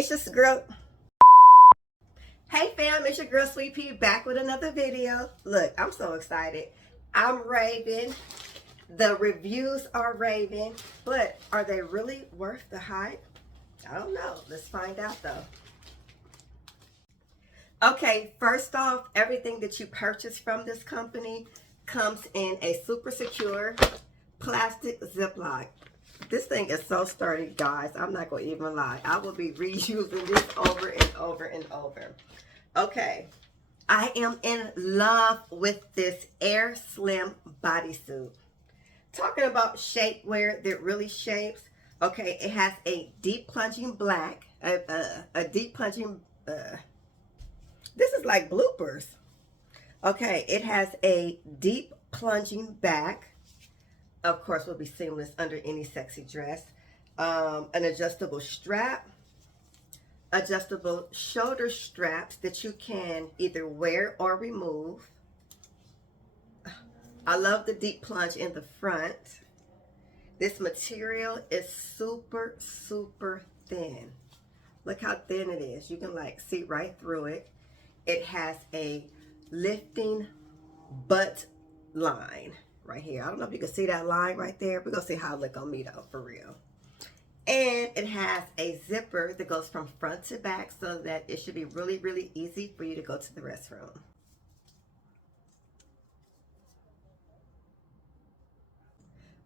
It's just girl. Hey fam, it's your girl Sweet Pea back with another video. Look, I'm so excited. I'm raving. The reviews are raving, but are they really worth the hype? I don't know. Let's find out though. Okay, first off, everything that you purchase from this company comes in a super secure plastic Ziploc. This thing is so sturdy, guys. I'm not going to even lie. I will be reusing this over and over and over. Okay, I am in love with this AirSlim bodysuit. Talking about shapewear that really shapes. Okay, it has a deep plunging black, a deep plunging, this is like bloopers. Okay, it has a deep plunging back. Of course, will be seamless under any sexy dress. An adjustable strap, adjustable shoulder straps that you can either wear or remove. I love the deep plunge in the front. This material is super, super thin. Look how thin it is. You can like see right through it. It has a lifting butt line right here. I don't know if you can see that line right there. We're going to see how it look on me though, for real. And it has a zipper that goes from front to back so that it should be really, really easy for you to go to the restroom.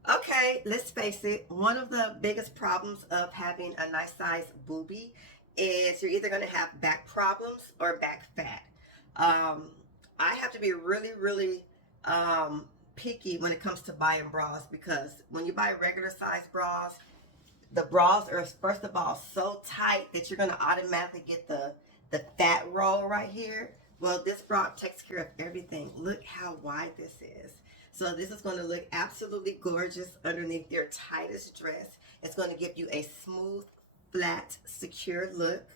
Okay, let's face it. One of the biggest problems of having a nice size boobie is you're either going to have back problems or back fat. I have to be really, really picky when it comes to buying bras, because when you buy regular size bras, the bras are first of all so tight that you're going to automatically get the fat roll right here. Well, this bra takes care of everything. Look how wide this is. So this is going to look absolutely gorgeous underneath your tightest dress. It's going to give you a smooth, flat, secure look.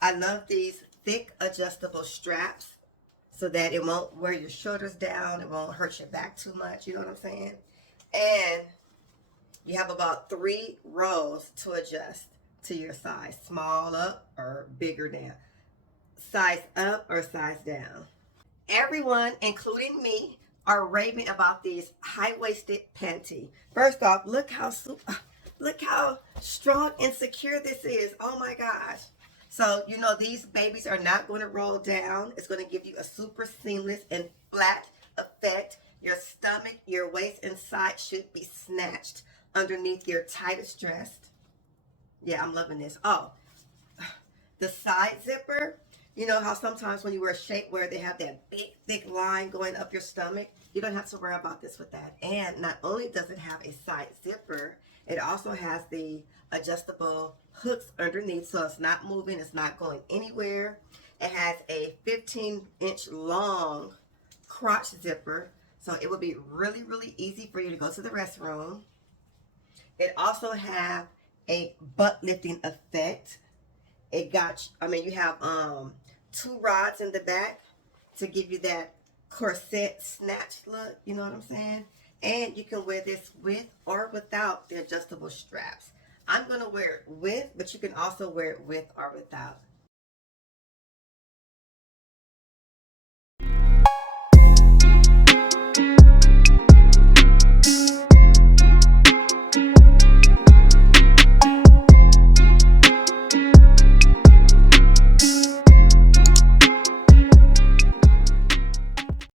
I love these thick adjustable straps so that it won't wear your shoulders down. It won't hurt your back too much. You know what I'm saying? And you have about 3 rows to adjust to your size. Small up or bigger down. Size up or size down. Everyone, including me, are raving about these high-waisted panty. First off, look how strong and secure this is. Oh my gosh. So, you know, these babies are not going to roll down. It's going to give you a super seamless and flat effect. Your stomach, your waist, and side should be snatched underneath your tightest dress. Yeah, I'm loving this. Oh, the side zipper. You know how sometimes when you wear shapewear, they have that big, thick line going up your stomach? You don't have to worry about this with that. And not only does it have a side zipper, it also has the adjustable hooks underneath, so it's not moving, it's not going anywhere. It has a 15-inch long crotch zipper, so it will be really, really easy for you to go to the restroom. It also has a butt lifting effect. It got, you have 2 rods in the back to give you that corset snatch look, you know what I'm saying? And you can wear this with or without the adjustable straps. I'm going to wear it with, but you can also wear it with or without.